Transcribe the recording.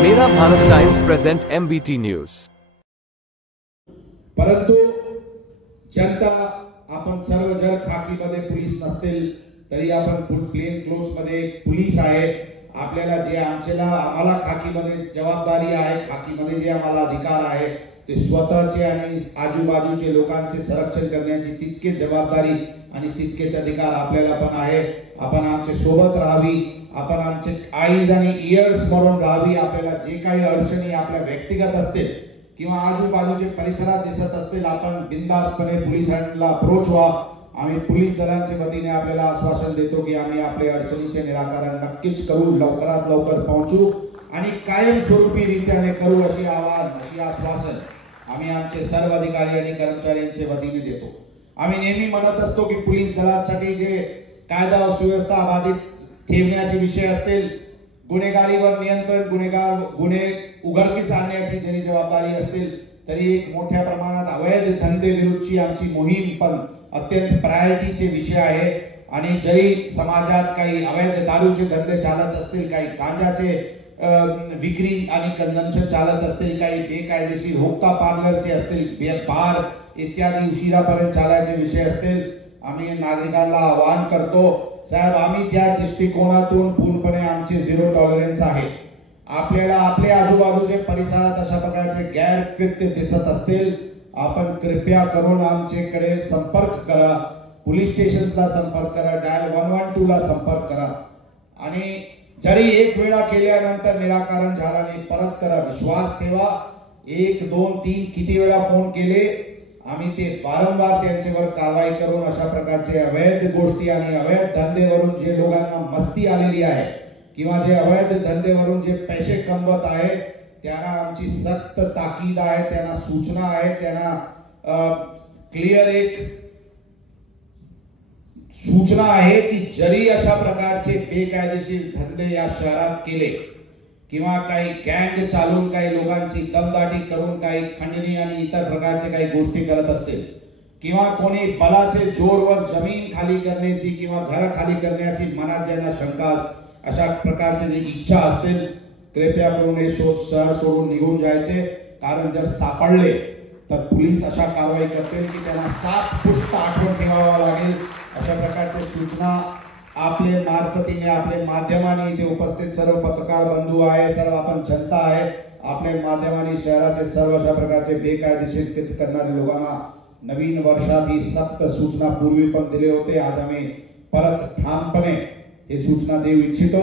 मेरा Bharat times present MBT news. परंतु जनता आपण सर्व जर खाकीमध्ये पोलीस नसतील तरी आपण प्लेन क्लोथ्स मध्ये पोलीस आहे। आपल्याला जे आम्हाला खाकीमध्ये जबाबदारी आहे, खाकीमध्ये जे आम्हाला अधिकार आहे ते स्वतःचे आणि आजूबाजूचे लोकांचे संरक्षण करण्याची तितकेच जबाबदारी आणि तितकेच अधिकार आपल्याला पण आहे। आपण आमचे सोबत राहावी, आपण आमचे आईज आणि इयर्स म्हणून राहावी। आपल्याला जे काही अडचणी आपल्या व्यक्तिगत असतील किंवा आजूबाजूचे परिसरात दिसत असतील, आपण बिनधास्तपणे पोलिसांना अप्रोच व्हा। आम्ही पोलीस दलांच्या वतीने आपल्याला आश्वासन देतो की आम्ही आपल्या अडचणीचे निराकरण नक्कीच करू, लवकरात लवकर पोहोचू आणि कायमस्वरूपी रीतीने करू अशी आश्वासन आम्ही आमचे सर्व अधिकारी आणि कर्मचाऱ्यांच्या वतीने देतो। आम्ही नेहमी म्हणत असतो की पोलीस दलांसाठी जे कायदा व सुव्यवस्था बाधित ठेवण्याचे विषय असतील, गुन्हेगारीवर नियंत्रण, गुन्हे उघडकीस आणण्याची जरी जबाबदारी असतील तरी एक मोठ्या प्रमाणात अवैध धंदे विरुद्धची आमची मोहीम पण अत्यंत प्रायोरिटीचे विषय आहे। आणि जरी समाजात काही अवैध दारूचे धंदे चालत असतील, काही गांजाचे विक्री आणि कंझम्पशन चालत असतील, काही बेकायदेशीर हुक्का पार्लरचे असतील, बार इत्यादी उशिरापर्यंत चालायचे विषय असतील, आम्ही नागरिकांना आवाहन करतो साहेब, आम्ही त्या दृष्टिकोनातून पूर्णपणे आमचे झिरो टॉलरन्स आहे। आपल्याला आपल्या आजूबाजूचे परिसरात अशा प्रकारचे गैरकृत्य दिसत असतील, आपण कृपया करून आमच्याकडे संपर्क करा, पोलीस स्टेशनला संपर्क करा, डायल 112 ला संपर्क करा आणि जरी एक वेळा केल्यानंतर निराकरण झाला नाही परत करा। विश्वास ठेवा, 1 2 3 किती वेळा फोन केले आम्ही ते वारंवार त्यांच्यावर कारवाई करून अशा प्रकारचे अवैध गोष्टी आणि अवैध धंदेवरून जे लोकांना मस्ती आलेली आहे किंवा जे अवैध धंदेवरून जे पैसे कमवत आहेत त्यांना आमची सक्त ताकीद आहे, त्यांना सूचना आहे, त्यांना क्लिअर एक सूचना आहे की जरी अशा प्रकारचे बेकायदेशीर धंदे या शहरात केले किंवा काही गँग चालून काही लोकांची दमदाटी करून काही खंडणी आणि इतर प्रकारचे काही गोष्टी करत असतील किंवा कोणी बलाचे जोरवर जमीन खाली करण्याची किंवा घर खाली करण्याची मनात ज्यांना शंका अशा प्रकारचे जे इच्छा असतील, कृपया करून हे शहर सोडून निघून जायचे। कारण जर सापडले तर पोलीस अशा कारवाई करतील की त्यांना 7 पुष्ट आठवण ठेवावा लागेल। अशा प्रकारच्या सूचना आपले मार्फतीने, आपले माध्यमाने इथे उपस्थित सर्व पत्रकार बंधू आहे, सर्व आपण जनता आहे, आपल्या माध्यमाने शहराचे सर्व अशा प्रकारचे बेकायदेशीर कृत्य करणारे लोकांना नवीन वर्षात ही सक्त सूचना पूर्वी पण दिले होते। आज आम्ही परत ठामपणे हे सूचना देऊ इच्छितो।